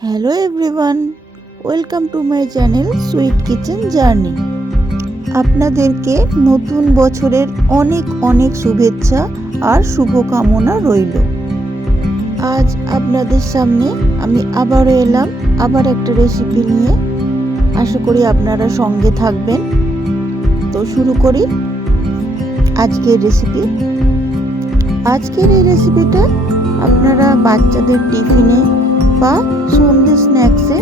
Hello everyone, welcome to my channel sweet kitchen journey. আপনাদেরকে নতুন বছরের অনেক অনেক শুভেচ্ছা আর শুভকামনা রইল। আজ আপনাদের সামনে আমি আবারও এলাম আবার একটা রেসিপি নিয়ে। আশা করি আপনারা সঙ্গে থাকবেন। তো শুরু করি আজকের রেসিপি। আজকের এই রেসিপিটা আপনারা বাচ্চাদের টিফিনে বা সন্ধ্যে স্ন্যাক্সে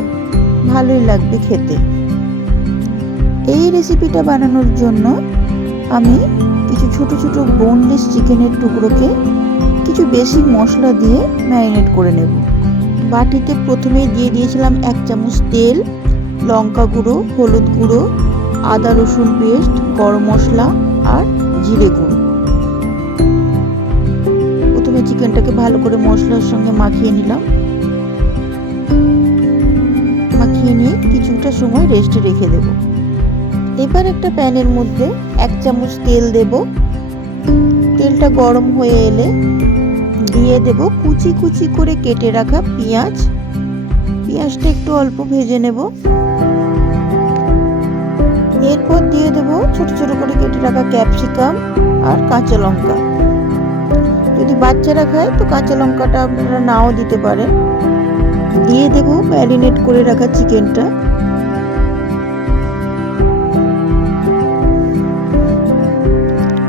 ভালোই লাগবে খেতে। এই রেসিপিটা বানানোর জন্য আমি কিছু ছোট ছোট বোনলেস চিকেনের টুকরোকে কিছু বেসিক মশলা দিয়ে ম্যারিনেট করে নেব। বাটিতে প্রথমেই দিয়ে দিয়েছিলাম 1 চামচ তেল, লঙ্কা গুঁড়ো, হলুদ গুঁড়ো, আদা রসুন পেস্ট, গরম মশলা আর জিরে গুঁড়ো। প্রথমে চিকেনটাকে ভালো করে মশলার সঙ্গে মাখিয়ে নিলাম। মাখিয়ে নিয়ে কিছুটা সময় রেস্টে রেখে দেব। এবার একটা প্যানের মধ্যে 1 চামচ তেল দেব। তেলটা গরম হয়ে এলে দিয়ে দেব কুচি কুচি করে কেটে রাখা পেঁয়াজ। পেঁয়াজটা একটু অল্প ভেজে নেব। এরপর দিয়ে দেব ছোট ছোট করে কেটে রাখা ক্যাপসিকাম আর কাঁচা লঙ্কা। যদি বাচ্চারা খায় তো কাঁচা লঙ্কাটা আপনারা নাও দিতে পারেন। দিয়ে দেব ম্যারিনেট করে রাখা চিকেনটা।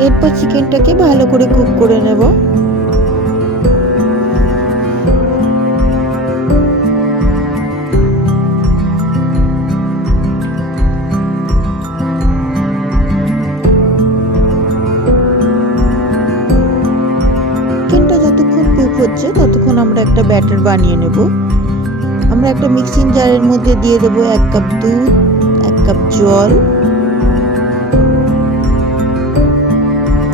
এরপর চিকেনটাকে ভালো করে কুক করে নেব। চিকেনটা যতক্ষণ কুক হচ্ছে ততক্ষণ আমরা একটা ব্যাটার বানিয়ে নেব। আমরা একটা মিক্সিং জারের মধ্যে দিয়ে দেব 1 কাপ দুধ, 1 কাপ জল,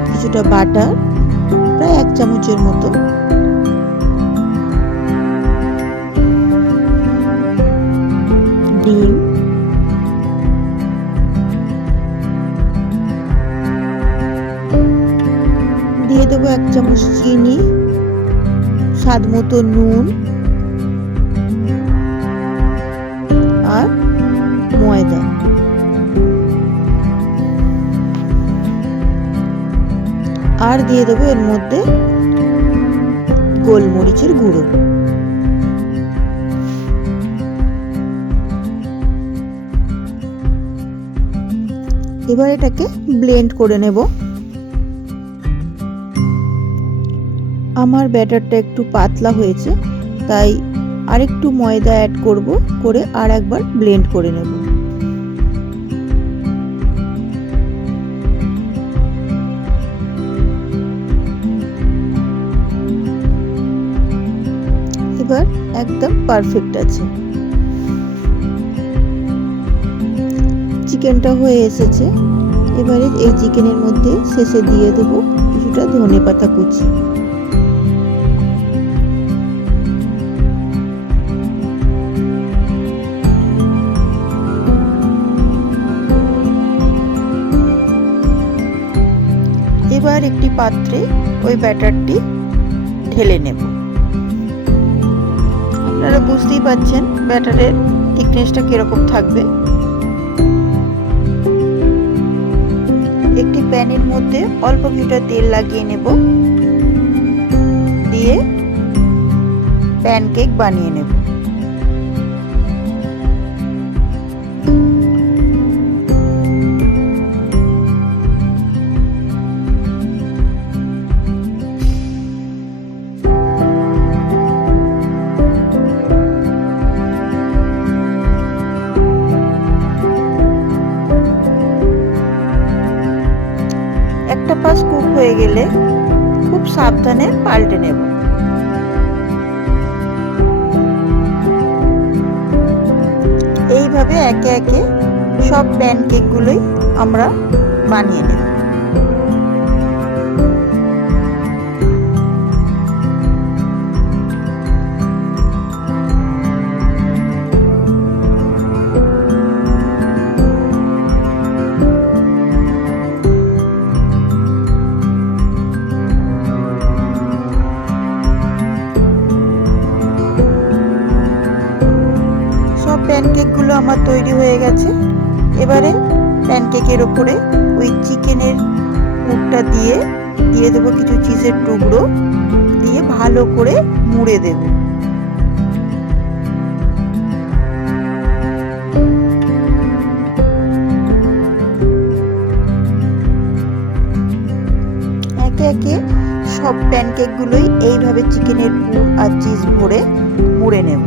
কিছুটা বাটার, প্রায় 1 চামচের মতো, ডিম, দিয়ে দেবো 1 চামচ চিনি, স্বাদ মতো নুন আর ময়দা। আর দিয়ে দেবো এর মধ্যে গোলমরিচের গুঁড়ো। এবার এটাকে ব্লেন্ড করে নেব। আমার ব্যাটারটা একটু পাতলা হয়েছে, তাই আরেকটু ময়দা অ্যাড করব, করে আর একবার ব্লেন্ড করে নেব। এবার একদম পারফেক্ট আছে। চিকেনটা হয়ে এসেছে। এবারে এই চিকেনের মধ্যে শেষে দিয়ে দেব কিছুটা ধনেপাতা কুচি। এবার একটি পাত্রে ওই ব্যাটারটি ঢেলে নেব। আপনারা বুঝতেই পাচ্ছেন ব্যাটারের থিকনেসটা কিরকম থাকবে। একটি প্যানের মধ্যে অল্প কিছুটা তেল লাগিয়ে নেব, দিয়ে প্যানকেক বানিয়ে নেব। একটা পাশ কুক হয়ে গেলে খুব সাবধানে পাল্টে নেব। এইভাবে একে একে সব প্যানকেকগুলোই আমরা বানিয়ে নেব। প্যানকেকগুলো আমার তৈরি হয়ে গেছে। এবারে প্যানকেকের ওপরে ওই চিকেনের পুরটা দিয়ে দেবো কিছু চিজের টুকরো, দিয়ে ভালো করে মুড়ে দেব। একে একে সব প্যানকেকগুলোই এইভাবে চিকেনের পুর আর চিজ ভরে মুড়ে নেব।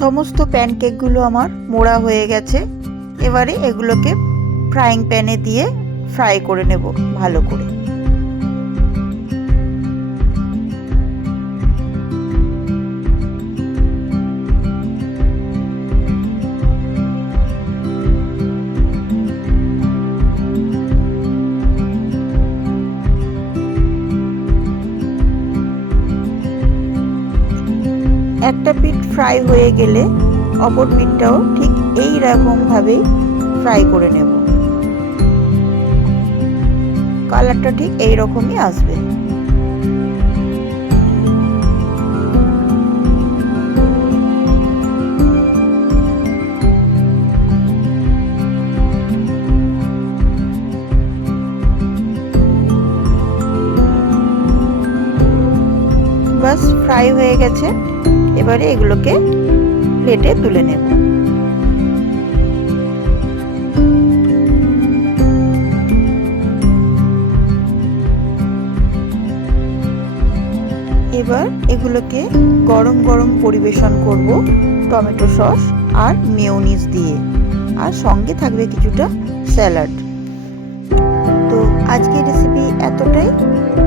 সমস্ত প্যানকেকগুলো আমার মোড়া হয়ে গেছে। এবারে এগুলোকে ফ্রাইং প্যানে দিয়ে ফ্রাই করে নেব ভালো করে। একটা পিঠ ফ্রাই হয়ে গেলে অপর পিঠটাও ঠিক এই রকম ভাবেই ফ্রাই করে নেব। কালারটা ঠিক এই রকমই আসবে। বাস ফ্রাই হয়ে গেছে। এবারে এগুলোকে প্লেটে তুলে নেব। এবার এগুলোকে গরম গরম পরিবেশন করব টমেটো সস আর মেয়োনিজ দিয়ে, আর সঙ্গে থাকবে কিছুটা স্যালাড। তো আজকের রেসিপি এতটাই।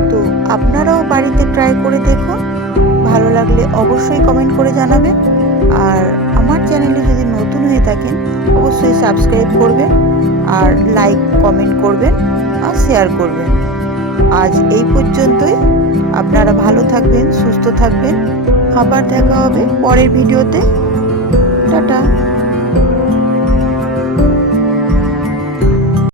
তো আপনারাও বাড়িতে ট্রাই করে দেখুন। ভালো লাগলে অবশ্যই কমেন্ট করে জানাবেন। আর আমার চ্যানেলে যদি নতুন হয়ে থাকেন অবশ্যই সাবস্ক্রাইব করবেন, আর লাইক কমেন্ট করবেন আর শেয়ার করবেন। আজ এই পর্যন্তই। আপনারা ভালো থাকবেন, সুস্থ থাকবেন। আবার দেখা হবে পরের ভিডিওতে। টাটা।